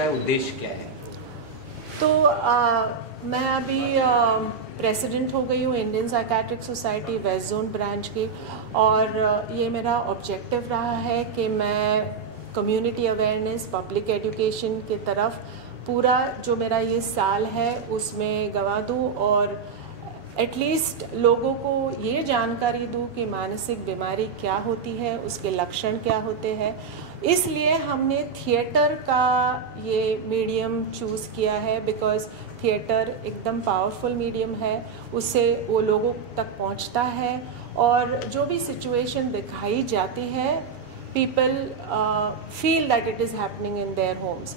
क्या है, उद्देश्य क्या है? तो मैं अभी प्रेसिडेंट हो गई हूँ Indian psychiatric society west zone branch की, और ये मेरा ऑब्जेक्टिव रहा है कि मैं कम्युनिटी अवेयरनेस, पब्लिक एजुकेशन की तरफ पूरा जो मेरा ये साल है उसमें गंवा दूँ, और एटलीस्ट लोगों को ये जानकारी दूँ कि मानसिक बीमारी क्या होती है, उसके लक्षण क्या होते हैं। इसलिए हमने थिएटर का ये मीडियम चूज़ किया है, बिकॉज़ थिएटर एकदम पावरफुल मीडियम है, उससे वो लोगों तक पहुंचता है, और जो भी सिचुएशन दिखाई जाती है people feel that it is happening in their homes.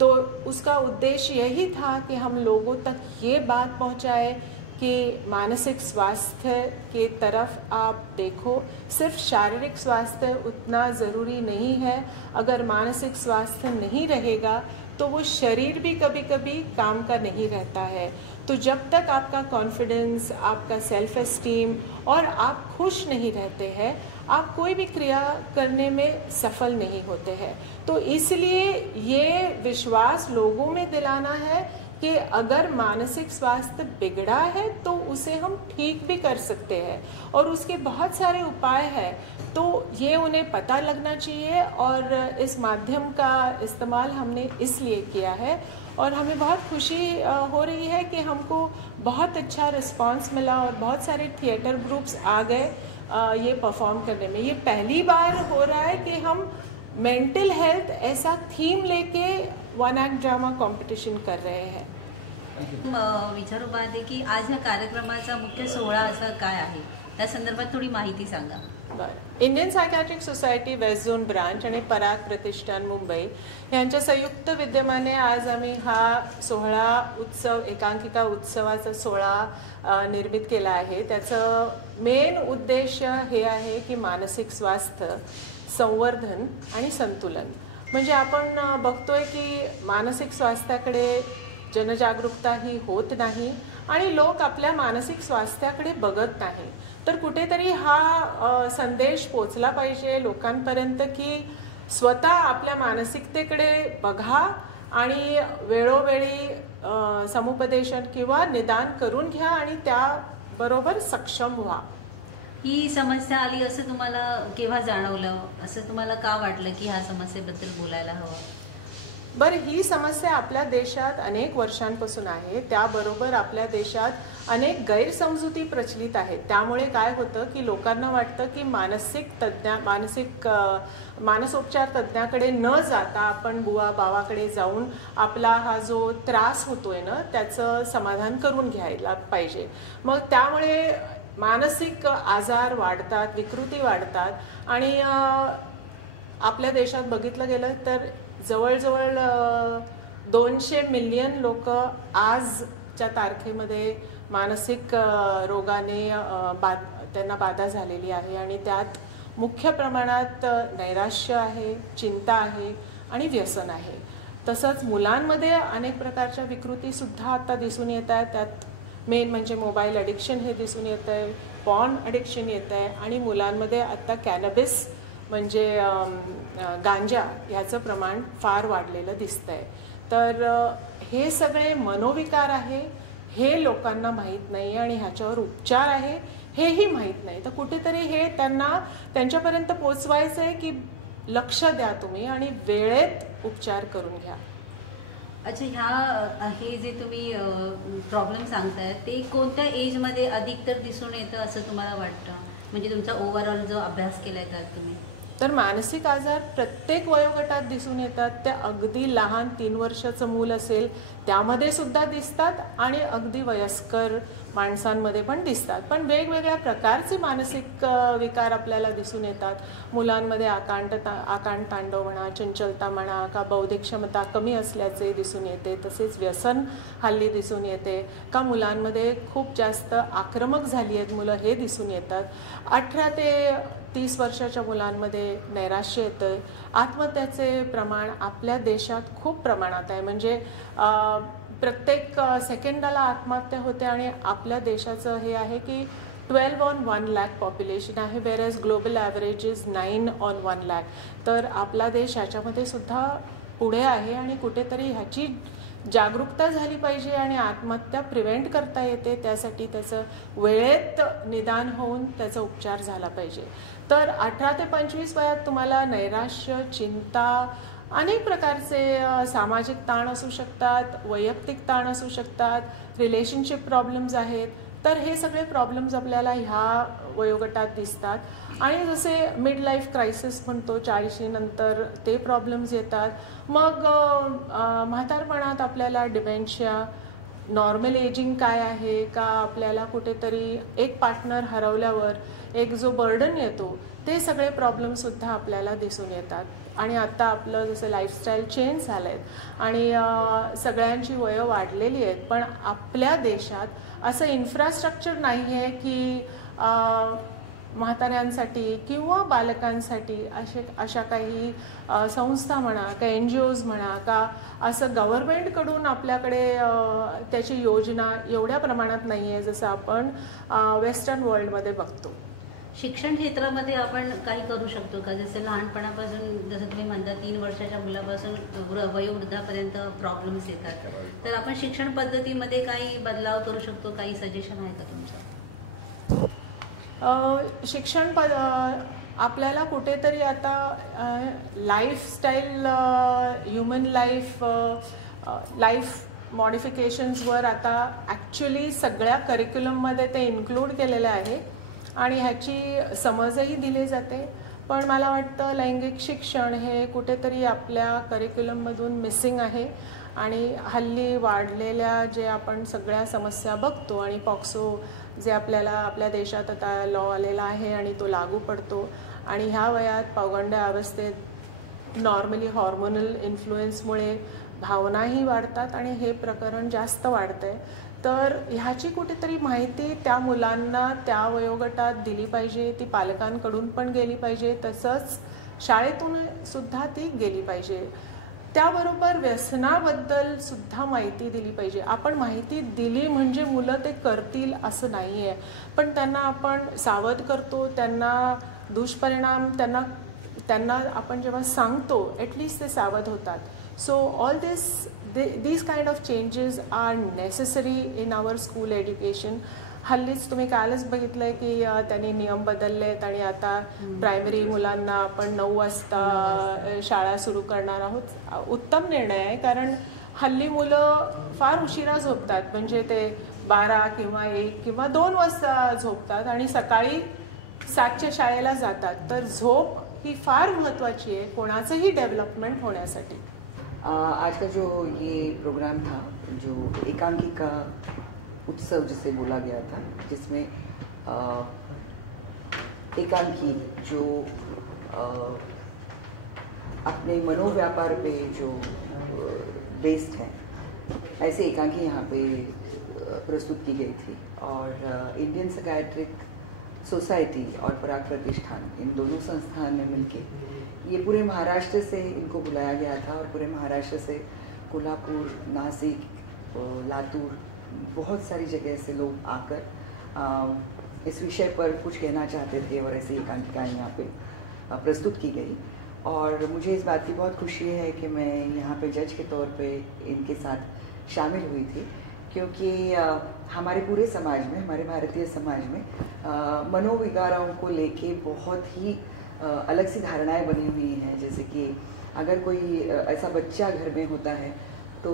तो उसका उद्देश्य यही था कि हम लोगों तक ये बात पहुंचाए कि मानसिक स्वास्थ्य के तरफ आप देखो, सिर्फ शारीरिक स्वास्थ्य उतना ज़रूरी नहीं है। अगर मानसिक स्वास्थ्य नहीं रहेगा तो वो शरीर भी कभी कभी काम का नहीं रहता है। तो जब तक आपका कॉन्फिडेंस, आपका सेल्फ एस्टीम और आप खुश नहीं रहते हैं, आप कोई भी क्रिया करने में सफल नहीं होते हैं। तो इसलिए ये विश्वास लोगों में दिलाना है कि अगर मानसिक स्वास्थ्य बिगड़ा है तो उसे हम ठीक भी कर सकते हैं, और उसके बहुत सारे उपाय हैं। तो ये उन्हें पता लगना चाहिए, और इस माध्यम का इस्तेमाल हमने इसलिए किया है, और हमें बहुत खुशी हो रही है कि हमको बहुत अच्छा रिस्पांस मिला, और बहुत सारे थिएटर ग्रुप्स आ गए ये परफॉर्म करने में। ये पहली बार हो रहा है कि हम मेंटल हेल्थ ऐसा थीम लेके वन एक्ट ड्रामा कॉम्पिटिशन कर रहे हैं। विचारू पाहते की आज ह्या कार्यक्रमाचा मुख्य सोहळा असा काय आहे, त्या संदर्भात थोडी माहिती सांगा. Indian psychiatric society waste zone branch आणि पराग प्रतिष्ठान मुंबई यांच्या संयुक्त विद्यमाने आज आम्ही हा सोहळा उत्सव, एकांकिका उत्सवाचा सोहळा निर्मित केला आहे. त्याचं मेन उद्देश्य हे आहे की मानसिक स्वास्थ्य, संवर्धन आणि संतुलन. म्हणजे आपण बघतोय की मानसिक स्वास्थ्याकडे जनजागरूकता ही होत नाही, आणि लोक आपल्या मानसिक स्वास्थ्याकडे बघत नाही. तर कुठेतरी हा संदेश पोचला पाहिजे लोकांपर्यंत की स्वतः आपल्या मानसिकतेकडे बघा आणि वेळोवेळी समुपदेशन किंवा निदान करून घ्या, आणि त्याबरोबर सक्षम व्हा. ही समस्या आली असं तुम्हाला केव्हा जाणवलं, असं तुम्हाला का वाटलं की ह्या समस्येबद्दल बोलायला हवं? बरं, ही समस्या आपल्या देशात अनेक वर्षांपासून आहे. त्याबरोबर आपल्या देशात अनेक गैरसमजुती प्रचलित आहेत. त्यामुळे काय होतं की लोकांना वाटतं की मानसोपचार तज्ज्ञाकडे न जाता आपण बुवा बावाकडे जाऊन आपला हा जो त्रास होतोय ना त्याचं समाधान करून घ्यायला पाहिजे. मग त्यामुळे मानसिक आजार वाढतात, विकृती वाढतात, आणि आपल्या देशात बघितलं गेलं तर जवळजवळ 200 मिलियन लोक आजच्या तारखेमध्ये मानसिक रोगाने त्यांना बाधा झालेली आहे, आणि त्यात मुख्य प्रमाणात नैराश्य आहे, चिंता आहे आणि व्यसन आहे. तसंच मुलांमध्ये अनेक प्रकारच्या विकृतीसुद्धा आता दिसून येत आहेत. त्यात मेन म्हणजे मोबाईल ॲडिक्शन हे दिसून येत आहे, पॉर्न ॲडिक्शन येत आहे, आणि मुलांमध्ये आता कॅनबिस म्हणजे गांजा ह्याचं प्रमाण फार वाढलेलं दिसतंय. तर हे सगळे मनोविकार आहे, हे लोकांना माहीत नाही, आणि ह्याच्यावर उपचार आहे हेही माहीत नाही. तर कुठेतरी हे त्यांच्यापर्यंत पोचवायचं आहे की लक्ष द्या तुम्ही आणि वेळेत उपचार करून घ्या. अच्छा, हे जे तुम्ही प्रॉब्लेम सांगताय ते कोणत्या एजमध्ये अधिकतर दिसून येतं असं तुम्हाला वाटतं? म्हणजे तुमचा ओव्हरऑल जो अभ्यास केलाय त्यात तुम्ही, तर मानसिक आजार प्रत्येक वयोगटात दिसून येतात. त्या अगदी लहान 3 वर्षाचं मूल असेल त्यामध्ये सुद्धा दिसतात, आणि अगदी वयस्कर माणसांमध्ये पण दिसतात. पण वेगवेगळ्या प्रकारचे मानसिक विकार आपल्याला दिसून येतात. मुलांमध्ये आकांड तांडव म्हणा, चंचलता म्हणा, का बौद्धिक क्षमता कमी असल्याचे दिसून येते. तसेच व्यसन हल्ली दिसून येते, का मुलांमध्ये खूप जास्त आक्रमक झाली आहेत मुलं हे दिसून येतात. 18 ते 30 वर्षाच्या मुलांमध्ये नैराश्य येतं. आत्महत्याचे प्रमाण आपल्या देशात खूप प्रमाणात आहे. म्हणजे प्रत्येक सेकंदाला आत्महत्या होते, आणि आपल्या देशाचं हे आहे की 12 on 1 lakh पॉप्युलेशन आहे, वेअरएज global average is 9 on 1 lakh. तर आपला देश याच्यामध्ये सुद्धा पुढे आहे आणि कुठेतरी ह्याची जागरूकता झाली पाहिजे आणि आत्महत्या प्रिव्हेंट करता येते. त्यासाठी त्याचं वेळेत निदान होऊन त्याचा उपचार झाला पाहिजे. तर 18 ते 25 वयात तुम्हाला नैराश्य, चिंता, अनेक प्रकारचे सामाजिक ताण असू शकतात, वैयक्तिक ताण असू शकतात, रिलेशनशिप प्रॉब्लेम्स आहेत. तर हे सगळे प्रॉब्लेम्स आपल्याला ह्या वयोगटात दिसतात. आणि जसे मिड लाईफ क्रायसिस म्हणतो, 40 नंतर ते प्रॉब्लेम्स येतात. मग म्हातारपणात आपल्याला डिमेन्शिया, नॉर्मल एजिंग काय आहे का, आपल्याला कुठेतरी एक पार्टनर हरवल्यावर एक जो बर्डन येतो, ते सगळे प्रॉब्लेमसुद्धा आपल्याला दिसून येतात. आणि आता आपलं जसं लाईफस्टाईल चेंज झालं आहे आणि सगळ्यांची वयं वाढलेली आहेत, पण आपल्या देशात असं इन्फ्रास्ट्रक्चर नाही आहे की म्हाताऱ्यांसाठी किंवा बालकांसाठी अशा काही संस्था म्हणा का NGOs म्हणा का असं गव्हर्नमेंटकडून आपल्याकडे त्याची योजना एवढ्या प्रमाणात नाही आहे जसं आपण वेस्टर्न वर्ल्डमध्ये बघतो. शिक्षण क्षेत्रामध्ये आपण काही करू शकतो का? जसं लहानपणापासून, जसं तुम्ही म्हणता 3 वर्षाच्या मुलापासून वयोवृद्धापर्यंत प्रॉब्लेम्स येतात, तर आपण शिक्षण पद्धतीमध्ये काही बदलाव करू शकतो? काही सजेशन आहे का तुमचं? शिक्षण आपल्याला कुठेतरी आता लाईफस्टाईल, ह्युमन लाईफ मॉडिफिकेशन्सवर आता ॲक्च्युली सगळ्या करिक्युलममध्ये ते इन्क्लूड केलेलं आहे आणि ह्याची समजही दिली जाते. पण मला वाटतं लैंगिक शिक्षण हे कुठेतरी आपल्या करिक्युलममधून मिसिंग आहे. आणि हल्ली वाढलेल्या जे आपण सगळ्या समस्या बघतो आणि पॉक्सो जे आपल्या देशात आता लॉ आलेला आहे आणि तो लागू पडतो आणि ह्या वयात पौगंड अवस्थेत नॉर्मली हॉर्मोनल इन्फ्लुएन्समुळे भावनाही वाढतात आणि हे प्रकरण जास्त वाढतं आहे. तर ह्याची कुठेतरी माहिती त्या मुलांना त्या वयोगटात दिली पाहिजे, ती पालकांकडून पण गेली पाहिजे, तसंच शाळेतून सुद्धा ती गेली पाहिजे. त्याबरोबर व्यसनाबद्दल सुद्धा माहिती दिली पाहिजे. आपण माहिती दिली म्हणजे मुलं ते करतील असं नाही आहे, पण त्यांना आपण सावध करतो, त्यांना दुष्परिणाम त्यांना आपण जेव्हा सांगतो ॲटलिस्ट ते सावध होतात. So all these kind of changes are necessary in our school education. हल्लीच तुम्ही कालच बघितलं आहे की त्यांनी नियम बदलले आहेत आणि आता प्रायमरी मुलांना आपण 9 वाजता शाळा सुरू करणार आहोत. उत्तम निर्णय आहे, कारण हल्ली मुलं फार उशिरा झोपतात, म्हणजे ते 12 किंवा 1 किंवा 2 वाजता झोपतात आणि सकाळी 7च्या शाळेला जातात. तर झोप ही फार महत्त्वाची आहे कोणाचंही डेव्हलपमेंट होण्यासाठी. आज का जो ये प्रोग्राम था, जो एकांकी का उत्सव जिसे बोला गया था, जिसमें एकांकी जो अपने मनोव्यापार पे जो बेस्ड है, ऐसे एकांकी यहाँ पे प्रस्तुत की गई थी. और इंडियन साइकियाट्रिक सोसाइटी और पराग प्रतिष्ठान, इन दोनों संस्थान ने मिलके ये पूरे महाराष्ट्र से इनको बुलाया गया था. और पूरे महाराष्ट्र से कोल्हापुर, नासिक, लातूर, बहुत सारी जगह से लोग आकर इस विषय पर कुछ कहना चाहते थे और ऐसी एकांकिकाएँ यहाँ पे प्रस्तुत की गई. और मुझे इस बात की बहुत खुशी है कि मैं यहाँ पे जज के तौर पे इनके साथ शामिल हुई थी, क्योंकि हमारे पूरे समाज में, हमारे भारतीय समाज में मनोविकारों को लेके बहुत ही अलग सी धारणाएं बनी हुई हैं. जैसे कि अगर कोई ऐसा बच्चा घर में होता है तो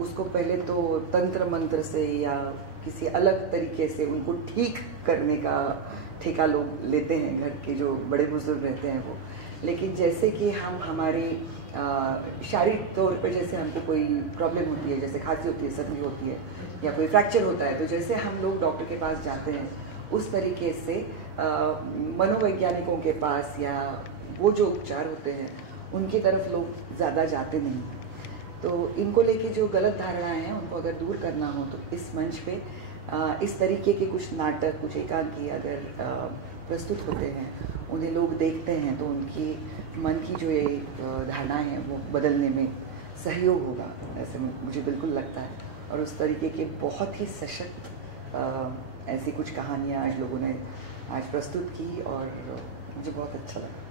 उसको पहले तो तंत्र मंत्र से या किसी अलग तरीके से उनको ठीक करने का ठेका लोग लेते हैं, घर के जो बड़े बुजुर्ग रहते हैं वो. लेकिन जैसे कि हम हमारे शारीरिक तौर पे जैसे हमको कोई प्रॉब्लम होती है, जैसे खांसी होती है, सर्दी होती है या कोई फ्रैक्चर होता है, तो जैसे हम लोग डॉक्टर के पास जाते हैं उस तरीके से मनोवैज्ञानिकों के पास या वो जो उपचार होते हैं उनकी तरफ लोग ज़्यादा जाते नहीं. तो इनको लेके जो गलत धारणाएं हैं उनको अगर दूर करना हो तो इस मंच पे इस तरीके के कुछ नाटक, कुछ एकांकी अगर प्रस्तुत होते हैं, उन्हें लोग देखते हैं, तो उनकी मन की जो ये धारणाएं हैं वो बदलने में सहयोग होगा, ऐसे मुझे बिल्कुल लगता है. और उस तरीके के बहुत ही सशक्त ऐसी कुछ कहानियाँ आज लोगों ने आज प्रस्तुत की और मुझे बहुत अच्छा लगा.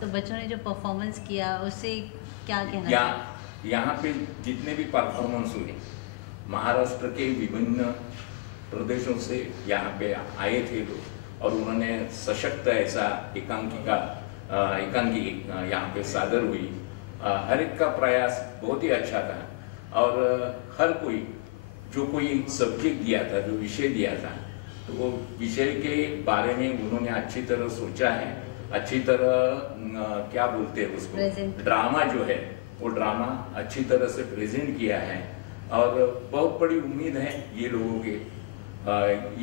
तो बच्चों ने जो परफॉर्मेंस किया उससे क्या कहना यहाँ पे जितने भी परफॉर्मेंस हुए महाराष्ट्र के विभिन्न प्रदेशों से यहाँ पे आए थे लोग और उन्होंने सशक्त ऐसा एकांकी यहाँ पे सादर हुई। हर एक का प्रयास बहुत ही अच्छा था और हर कोई जो कोई सब्जेक्ट दिया था, जो विषय दिया था, तो वो विषय के बारे में उन्होंने अच्छी तरह सोचा है, अच्छी तरह क्या बोलते हैं उसको, ड्रामा जो है वो ड्रामा अच्छी तरह से प्रेजेंट किया है और बहुत बड़ी उम्मीद है ये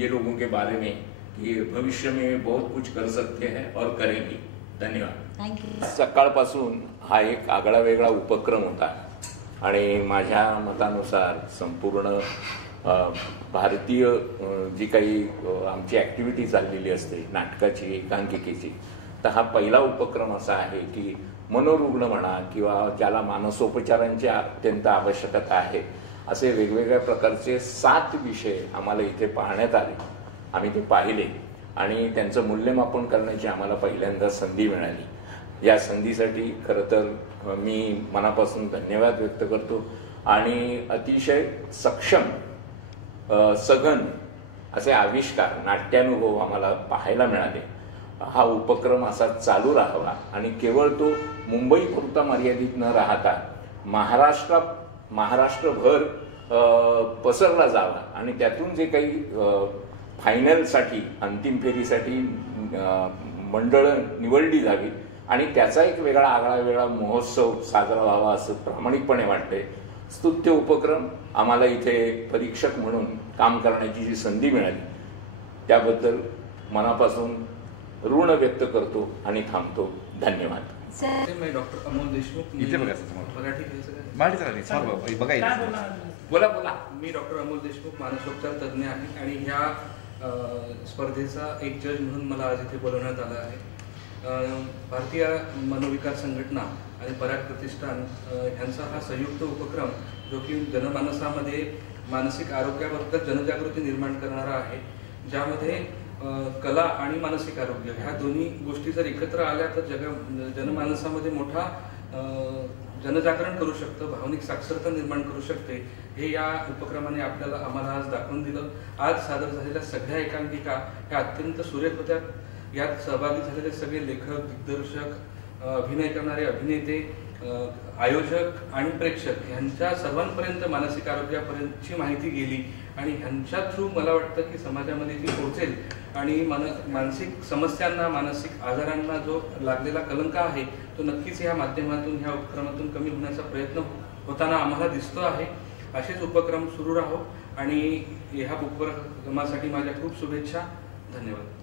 लोगों के बारे में कि भविष्य में बहुत कुछ कर सकते हैं और करेंगे। धन्यवाद। थँक्यू। सकाळपासून हा एक आगळा वेगळा उपक्रम होता आणि माझ्या मतानुसार संपूर्ण भारतीय जी काही आमची ॲक्टिव्हिटी चाललेली असते नाटकाची, एकांकिकेची, तर हा पहिला उपक्रम असा आहे की मनोरुग्ण म्हणा किंवा ज्याला मानसोपचारांची अत्यंत आवश्यकता आहे असे वेगवेगळ्या प्रकारचे 7 विषय आम्हाला इथे पाहण्यात आले। आम्ही ते पाहिले आणि त्यांचं मूल्यमापन करण्याची आम्हाला पहिल्यांदा संधी मिळाली। या संधीसाठी खरं तर मी मनापासून धन्यवाद व्यक्त करतो आणि अतिशय सक्षम सघन असे आविष्कार, नाट्यानुभव आम्हाला पाहायला मिळाले। हा उपक्रम असा चालू राहावा आणि केवळ तो मुंबईपुरता मर्यादित न राहता महाराष्ट्रभर पसरला जावा आणि त्यातून जे काही फायनलसाठी, अंतिम फेरीसाठी मंडळ निवडली जावी आणि त्याचा एक वेगळा आगळा महोत्सव साजरा व्हावा असं प्रामाणिकपणे वाटते। स्तुत्य उपक्रम आम्हाला इथे परीक्षक म्हणून काम करण्याची जी संधी मिळाली त्याबद्दल मनापासून ऋण व्यक्त करतो आणि थांबतो। धन्यवाद। मैं डॉक्टर अमोल देशमुख, इथे बघायचं मराठी बघायचं बोला बोला। मी डॉक्टर अमोल देशमुख, मानसोपचार तज्ज्ञ आहे आणि ह्या स्पर्धेचा एक जज म्हणून मला आज इथे बोलवण्यात आलं आहे। भारतीय मनोविकार संघटना आणि पराग प्रतिष्ठान यांचा हा संयुक्त उपक्रम जो की जनमानसामध्ये मानसिक आरोग्याबद्दल जनजागृती निर्माण करणारा आहे, ज्यामध्ये कला आणि मानसिक आरोग्य ह्या दोन्ही गोष्टी जर एकत्र आल्या तर जनमानसामध्ये मोठा जनजागरण करू शकतं, भावनिक साक्षरता निर्माण करू शकते। हे या उपक्रमाने आम्हाला आज दाखवून दिलं। आज सादर झालेल्या सगळ्या एकांकिका ह्या अत्यंत सुरेख होत्या। यात सहभागी झालेले सगळे लेखक, दिग्दर्शक, अभिनय करणारे अभिनेते, आयोजक आणि प्रेक्षक यांच्या सर्वांपर्यंत मानसिक आरोग्यापर्यंतची माहिती गेली आणि ह्यांच्या थ्रू मला वाटतं की समाजामध्ये ती पोहोचेल आणि मानसिक समस्यांना, मानसिक आजारांना जो लागलेला कलंक आहे तो नक्कीच या माध्यमातून, ह्या उपक्रमातून कमी होण्याचा प्रयत्न होताना आम्हाला दिसतो आहे। असेच उपक्रम सुरू राहो आणि ह्या उपक्रमासाठी माझ्या खूप शुभेच्छा। धन्यवाद।